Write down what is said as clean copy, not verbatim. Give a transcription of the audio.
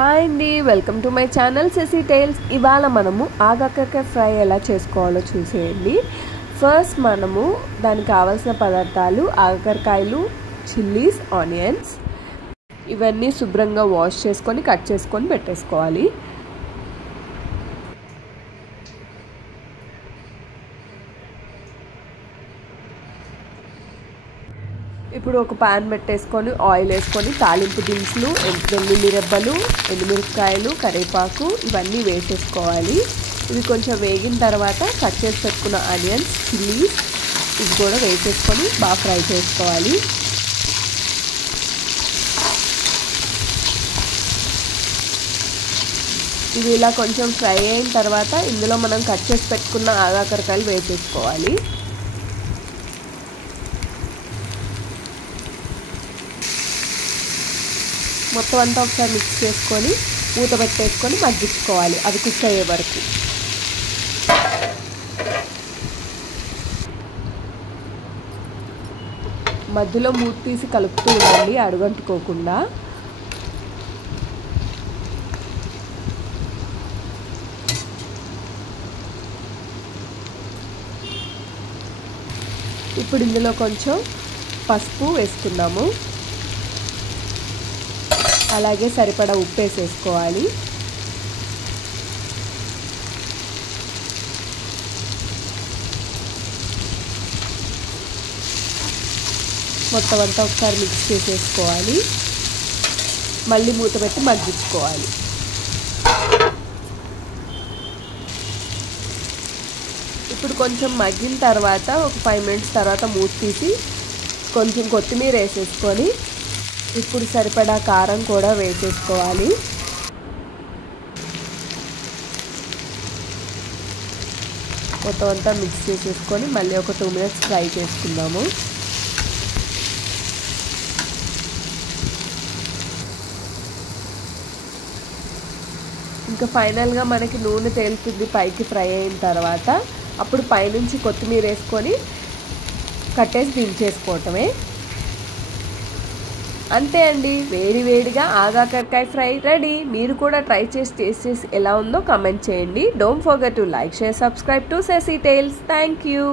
Hi అండి, welcome to my channel సెసీ టైల్స్. ఇవాళ మనము ఆగాకరకాయ ఫ్రై ఎలా చేసుకోవాలో చూసేయండి. ఫస్ట్ మనము దానికి కావాల్సిన పదార్థాలు ఆగాకరకాయలు, చిల్లీస్, ఆనియన్స్ ఇవన్నీ శుభ్రంగా వాష్ చేసుకొని కట్ చేసుకొని పెట్టేసుకోవాలి. ఇప్పుడు ఒక పాన్ పెట్టేసుకొని ఆయిల్ వేసుకొని తాలింపు దినుసులు, వెల్లుల్లి రెబ్బలు, ఎండుమిరపకాయలు, కరివేపాకు ఇవన్నీ వేసేసుకోవాలి. ఇవి కొంచెం వేగిన తర్వాత కట్ చేసి పెట్టుకున్న ఆనియన్స్, చిల్లీస్ ఇవి కూడా వేసేసుకొని బాగా ఫ్రై చేసుకోవాలి. ఇవి ఇలా కొంచెం ఫ్రై అయిన తర్వాత ఇందులో మనం కట్ చేసి పెట్టుకున్న ఆగాకరకాయలు వేసేసుకోవాలి. మొత్తం అంతా ఒకసారి మిక్స్ చేసుకొని మూత పెట్టేసుకొని మగ్గించుకోవాలి అది కుక్ అయ్యే వరకు. మధ్యలో మూత తీసి కలుపుతూ ఉండండి అడుగంటుకోకుండా. ఇప్పుడు ఇందులో కొంచెం పసుపు వేసుకుందాము, అలాగే సరిపడా ఉప్పు వేసేసుకోవాలి. మొత్తం అంతా ఒకసారి మిక్స్ చేసేసుకోవాలి. మళ్ళీ మూత పెట్టి మగ్గించుకోవాలి. ఇప్పుడు కొంచెం మగ్గిన తర్వాత ఒక 5 మినిట్స్ తర్వాత మూత తీసి కొంచెం కొత్తిమీర వేసేసుకొని ఇప్పుడు సరిపడా కారం కూడా వేసేసుకోవాలి. మొత్తం అంతా మిక్స్ చేసేసుకొని మళ్ళీ ఒక 2 మినిట్స్ ఫ్రై చేసుకుందాము. ఇంకా ఫైనల్గా మనకి నూనె తేలుతుంది పైకి ఫ్రై అయిన తర్వాత. అప్పుడు పైనుంచి కొత్తిమీర వేసుకొని కట్టేసి దించేసుకోవటమే. అంతే అండి, వేడి వేడిగా ఆగాకరకాయ ఫ్రై రెడీ. మీరు కూడా ట్రై చేసి టేస్ట్ చేసి ఎలా ఉందో కామెంట్ చేయండి. Don't forget to like, share, subscribe to సెసీ టైల్స్. Thank you.